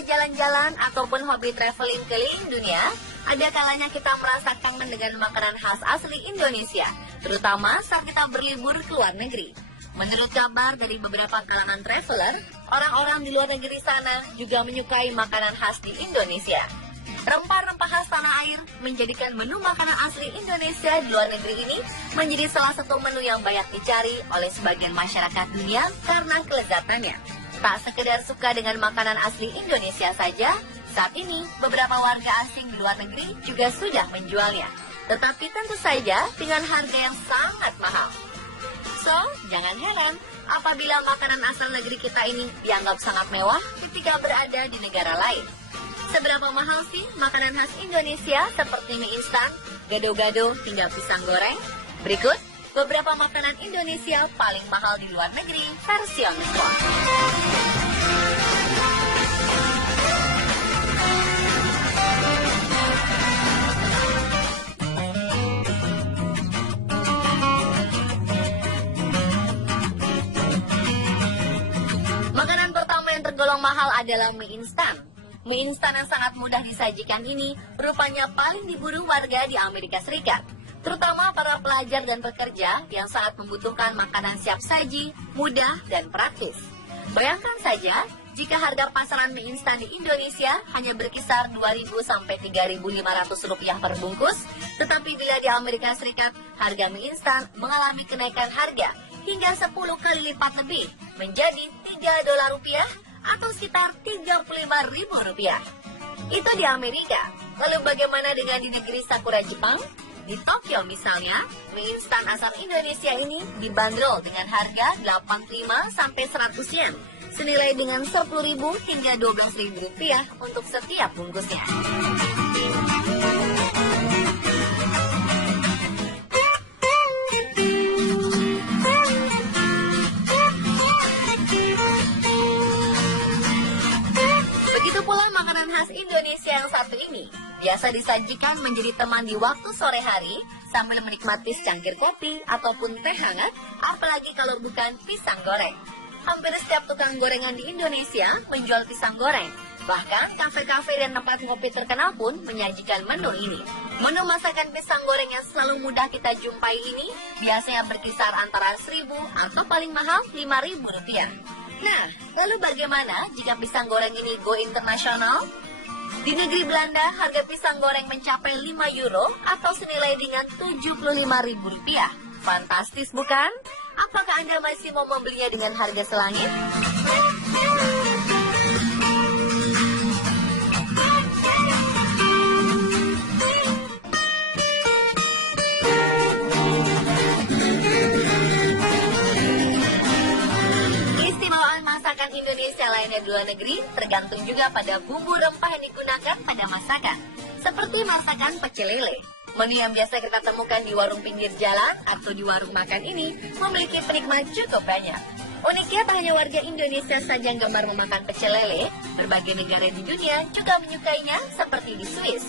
Usai jalan-jalan ataupun hobi traveling keliling dunia, ada kalanya kita merasa kangen dengan makanan khas asli Indonesia, terutama saat kita berlibur ke luar negeri. Menurut kabar dari beberapa kalangan traveler, orang-orang di luar negeri sana juga menyukai makanan khas di Indonesia. Rempah-rempah khas tanah air menjadikan menu makanan asli Indonesia di luar negeri ini menjadi salah satu menu yang banyak dicari oleh sebagian masyarakat dunia karena kelezatannya. Tak sekedar suka dengan makanan asli Indonesia saja, saat ini beberapa warga asing di luar negeri juga sudah menjualnya. Tetapi tentu saja dengan harga yang sangat mahal. So, jangan heran apabila makanan asal negeri kita ini dianggap sangat mewah ketika berada di negara lain. Seberapa mahal sih makanan khas Indonesia seperti mie instan, gado-gado, hingga pisang goreng? Berikut beberapa makanan Indonesia paling mahal di luar negeri versi on spot. Makanan pertama yang tergolong mahal adalah mie instan. Mie instan yang sangat mudah disajikan ini rupanya paling diburu warga di Amerika Serikat, terutama para pelajar dan pekerja yang sangat membutuhkan makanan siap saji, mudah, dan praktis. Bayangkan saja jika harga pasaran mie instan di Indonesia hanya berkisar 2.000 sampai 3.500 rupiah per bungkus, tetapi bila di Amerika Serikat harga mie instan mengalami kenaikan harga hingga 10 kali lipat lebih menjadi 3 dolar rupiah atau sekitar 35.000 rupiah. Itu di Amerika. Lalu bagaimana dengan di negeri Sakura Jepang? Di Tokyo misalnya, mie instan asal Indonesia ini dibanderol dengan harga 85 sampai 100 yen, senilai dengan 10.000 hingga 12.000 rupiah untuk setiap bungkusnya. Begitu pula makanan khas Indonesia yang satu ini, biasa disajikan menjadi teman di waktu sore hari sambil menikmati secangkir kopi ataupun teh hangat, apalagi kalau bukan pisang goreng. Hampir setiap tukang gorengan di Indonesia menjual pisang goreng. Bahkan kafe-kafe dan tempat ngopi terkenal pun menyajikan menu ini. Menu masakan pisang goreng yang selalu mudah kita jumpai ini biasanya berkisar antara 1.000 atau paling mahal 5.000 rupiah. Nah, lalu bagaimana jika pisang goreng ini go internasional? Di negeri Belanda, harga pisang goreng mencapai 5 euro atau senilai dengan 75.000 rupiah. Fantastis bukan? Apakah Anda masih mau membelinya dengan harga selangit? Masakan Indonesia lainnya di luar negeri tergantung juga pada bumbu rempah yang digunakan pada masakan. Seperti masakan pecel lele. Menu yang biasa kita temukan di warung pinggir jalan atau di warung makan ini memiliki penikmat cukup banyak. Uniknya tak hanya warga Indonesia saja yang gemar memakan pecel lele, berbagai negara di dunia juga menyukainya seperti di Swiss.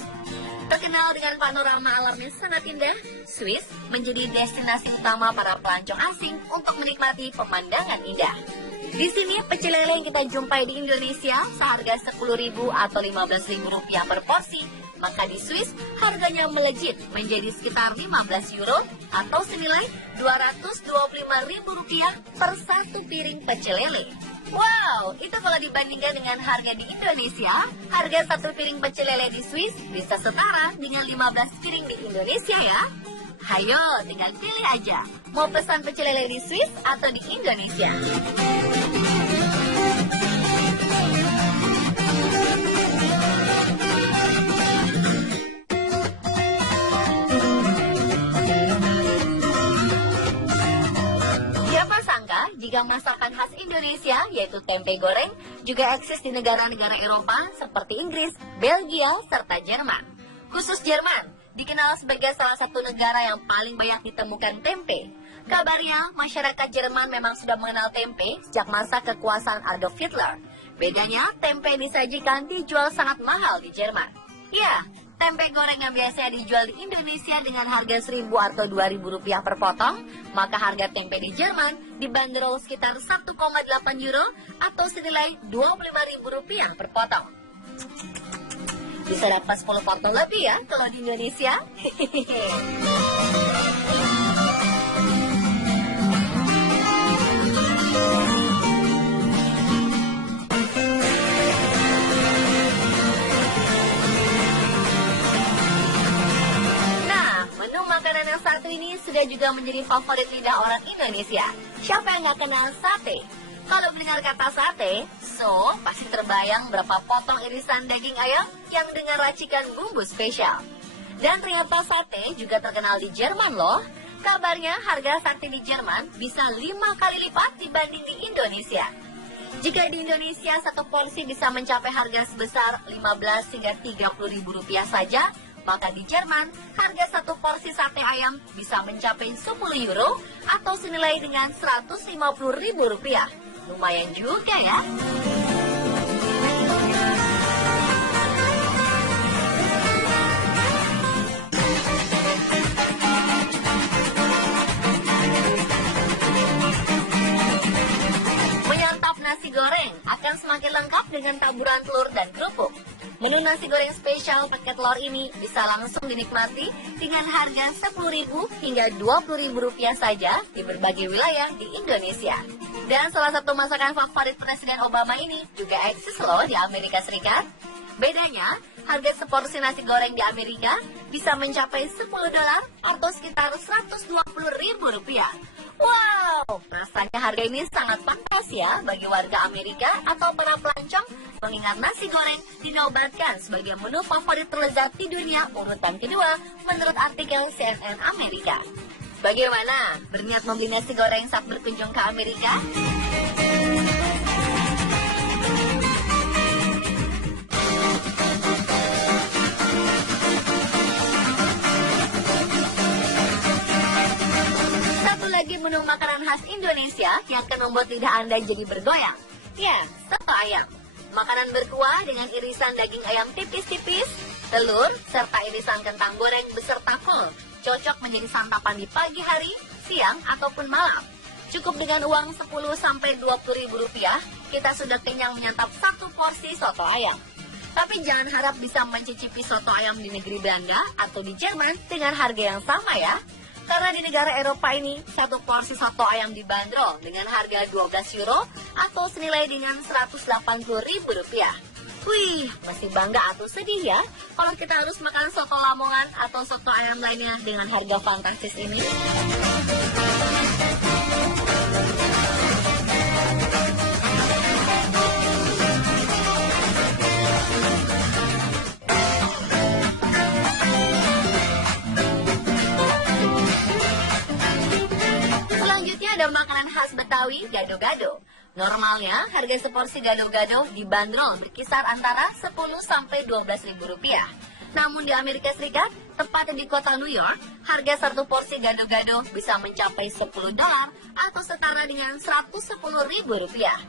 Terkenal dengan panorama alamnya sangat indah, Swiss menjadi destinasi utama para pelancong asing untuk menikmati pemandangan indah. Di sini pecel lele yang kita jumpai di Indonesia seharga 10.000 atau 15.000 rupiah per porsi, maka di Swiss harganya melejit menjadi sekitar 15 euro atau senilai 225.000 rupiah per satu piring pecel lele. Wow, itu kalau dibandingkan dengan harga di Indonesia, harga satu piring pecel lele di Swiss bisa setara dengan 15 piring di Indonesia ya. Hayo, tinggal pilih aja, mau pesan pecel lele di Swiss atau di Indonesia. Jika masakan khas Indonesia, yaitu tempe goreng, juga eksis di negara-negara Eropa seperti Inggris, Belgia, serta Jerman. Khusus Jerman, dikenal sebagai salah satu negara yang paling banyak ditemukan tempe. Kabarnya, masyarakat Jerman memang sudah mengenal tempe sejak masa kekuasaan Adolf Hitler. Bedanya, tempe disajikan dijual sangat mahal di Jerman. Ya, tempe goreng yang biasanya dijual di Indonesia dengan harga 1.000 atau 2.000 rupiah per potong, maka harga tempe di Jerman dibanderol sekitar 1,8 euro atau senilai 25.000 rupiah per potong. Bisa dapat 10 potong lebih ya kalau di Indonesia. Nah, menu makanan yang satu ini sudah juga menjadi favorit lidah orang Indonesia. Siapa yang nggak kenal sate? Kalau mendengar kata sate, pasti terbayang berapa potong irisan daging ayam yang dengan racikan bumbu spesial. Dan ternyata sate juga terkenal di Jerman loh. Kabarnya harga sate di Jerman bisa 5 kali lipat dibanding di Indonesia. Jika di Indonesia satu porsi bisa mencapai harga sebesar 15 hingga 30 ribu rupiah saja, maka di Jerman harga satu porsi sate ayam bisa mencapai 10 euro atau senilai dengan 150 ribu rupiah. Lumayan juga ya. Menyantap nasi goreng akan semakin lengkap dengan taburan telur dan kerupuk. Menu nasi goreng spesial paket telur ini bisa langsung dinikmati dengan harga 10.000 hingga 20.000 rupiah saja di berbagai wilayah di Indonesia. Dan salah satu masakan favorit Presiden Obama ini juga eksis loh di Amerika Serikat. Bedanya, harga seporsi nasi goreng di Amerika bisa mencapai 10 dolar atau sekitar 120.000 rupiah. Wow, rasanya harga ini sangat pantas ya bagi warga Amerika atau para pelancong, mengingat nasi goreng dinobatkan sebagai menu favorit terlezat di dunia urutan kedua menurut artikel CNN Amerika. Bagaimana? Berniat membeli nasi goreng saat berkunjung ke Amerika? Satu lagi menu makanan khas Indonesia yang akan membuat lidah Anda jadi bergoyang. Ya, soto ayam. Makanan berkuah dengan irisan daging ayam tipis-tipis, telur, serta irisan kentang goreng beserta kol. Cocok menjadi santapan di pagi hari, siang, ataupun malam. Cukup dengan uang 10-20 ribu rupiah, kita sudah kenyang menyantap satu porsi soto ayam. Tapi jangan harap bisa mencicipi soto ayam di negeri Belanda atau di Jerman dengan harga yang sama ya. Karena di negara Eropa ini, satu porsi soto ayam dibanderol dengan harga 12 euro atau senilai dengan 180 ribu rupiah. Wih, masih bangga atau sedih ya kalau kita harus makan soto Lamongan atau soto ayam lainnya dengan harga fantastis ini? Selanjutnya ada makanan khas Betawi, gado-gado. Normalnya, harga seporsi gado-gado dibanderol berkisar antara 10-12 ribu rupiah. Namun di Amerika Serikat, tepatnya di kota New York, harga satu porsi gado-gado bisa mencapai 10 dolar atau setara dengan 110 ribu rupiah.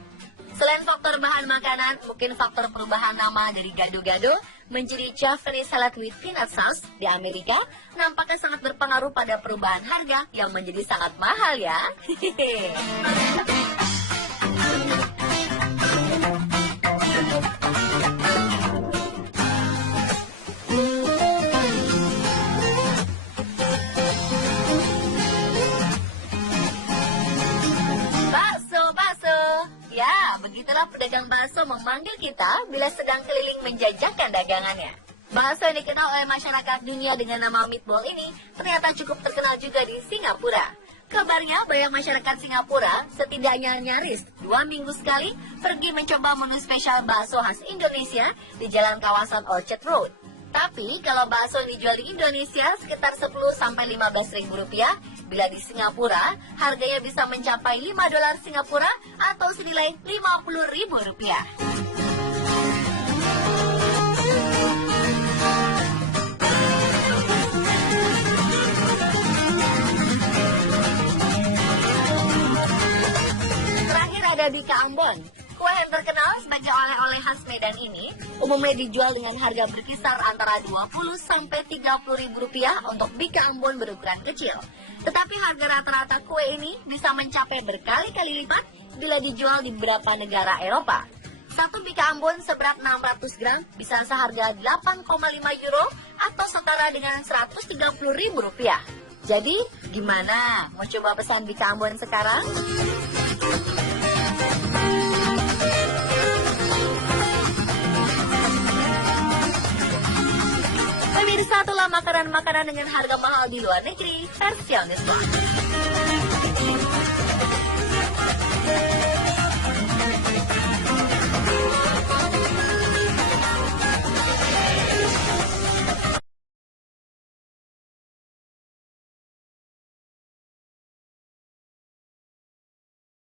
Selain faktor bahan makanan, mungkin faktor perubahan nama dari gado-gado menjadi Japanese salad with peanut sauce di Amerika nampaknya sangat berpengaruh pada perubahan harga yang menjadi sangat mahal ya. Begitulah pedagang bakso memanggil kita bila sedang keliling menjajakan dagangannya. Bakso yang dikenal oleh masyarakat dunia dengan nama meatball ini ternyata cukup terkenal juga di Singapura. Kabarnya banyak masyarakat Singapura setidaknya nyaris 2 minggu sekali pergi mencoba menu spesial bakso khas Indonesia di jalan kawasan Orchard Road. Tapi kalau bakso yang dijual di Indonesia sekitar 10-15 ribu rupiah, bila di Singapura harganya bisa mencapai 5 dolar Singapura atau senilai 50 ribu rupiah. Terakhir ada bika Ambon. Kue yang terkenal sebagai oleh-oleh khas Medan ini umumnya dijual dengan harga berkisar antara 20-30 ribu rupiah untuk bika Ambon berukuran kecil. Tetapi harga rata-rata kue ini bisa mencapai berkali-kali lipat bila dijual di beberapa negara Eropa. Satu bika Ambon seberat 600 gram bisa seharga 8,5 euro atau setara dengan Rp130.000. Jadi, gimana? Mau coba pesan bika Ambon sekarang? Pemirsa, itulah makanan-makanan dengan harga mahal di luar negeri versi Oniswa.